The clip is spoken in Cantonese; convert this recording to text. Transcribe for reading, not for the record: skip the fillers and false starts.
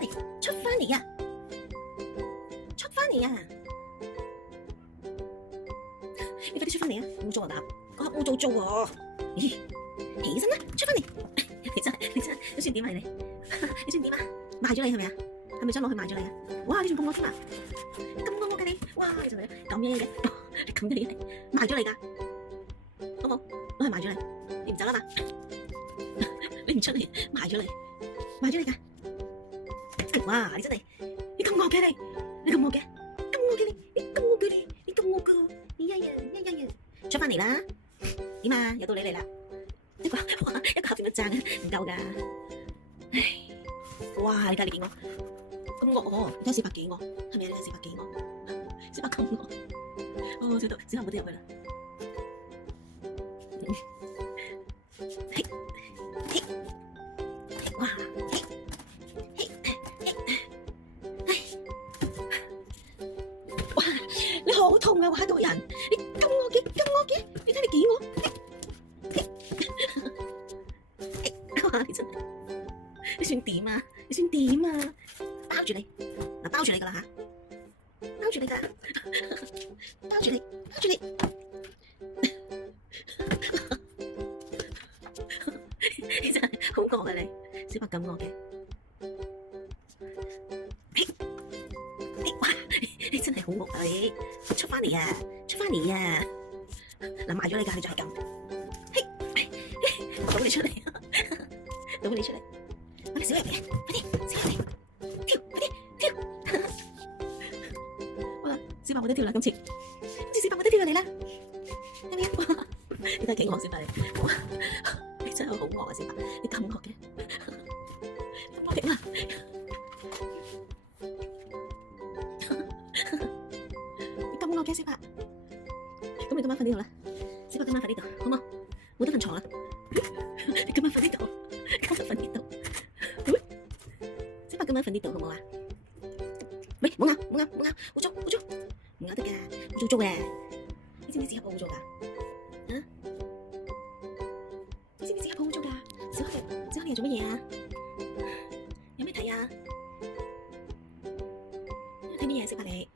翻嚟，出翻嚟啊！出翻嚟啊！你快啲出翻嚟啊！污糟啊嗱，嗰盒污糟糟喎！咦，起身啦，出翻嚟！你真係，你算點啊你？你算點啊？賣咗你係咪啊？係咪想攞去賣咗你啊？哇！你仲咁惡添啊？你咁惡嘅你，哇！你仲係咁樣嘅，你咁樣嘅，賣咗你㗎，好冇？攞去賣咗你，你唔走啦嘛？你唔出嚟，賣咗你，賣咗你㗎！哇！你真係，你咁惡嘅你，你咁惡嘅，咁惡嘅你，你咁惡嘅你，你咁惡㗎，你呀，出翻嚟啦！點啊？有道理嚟啦！一個盒點樣爭啊？唔夠㗎！唉，哇！你睇你見我咁惡喎，你睇400幾我，係咪啊？你睇400幾我，400咁惡，哦，小紅冇得入去啦。哇！哇！你好痛啊，華道人！你咁惡嘅，你睇你幾惡！哇！你真係，你算點啊？你算點啊？包住你，嗱包住你㗎啦嚇，包住你㗎，包住你，包住你。你真係好惡啊你，小白咁惡嘅。哇！你真係好惡啊你，出翻嚟啊，出翻嚟啊！嗱賣咗你㗎，你就係咁。我倒你出嚟，倒你出嚟，我哋小人嚟，快啲，小人嚟，跳，快啲跳！好啦，小白冇得跳啦，今次小白冇得跳啦，嚟啦，係咪啊？哇！你睇幾惡小白你，哇！你真係好惡啊小白，你咁惡嘅，咁惡嘅哇！你咁惡嘅小白，咁你今晚瞓呢度啦，小白今晚瞓呢度，好冇？冇得瞓床啦。你今晚瞓呢度，今晚瞓呢度，小白今晚瞓呢度好唔好啊？喂，冇咬，污糟，唔咬得㗎，污糟嘅。你知唔知紙盒污糟㗎？啊？你知唔知紙盒污糟㗎？小黑人做乜嘢啊？有咩睇啊？睇乜嘢？小白你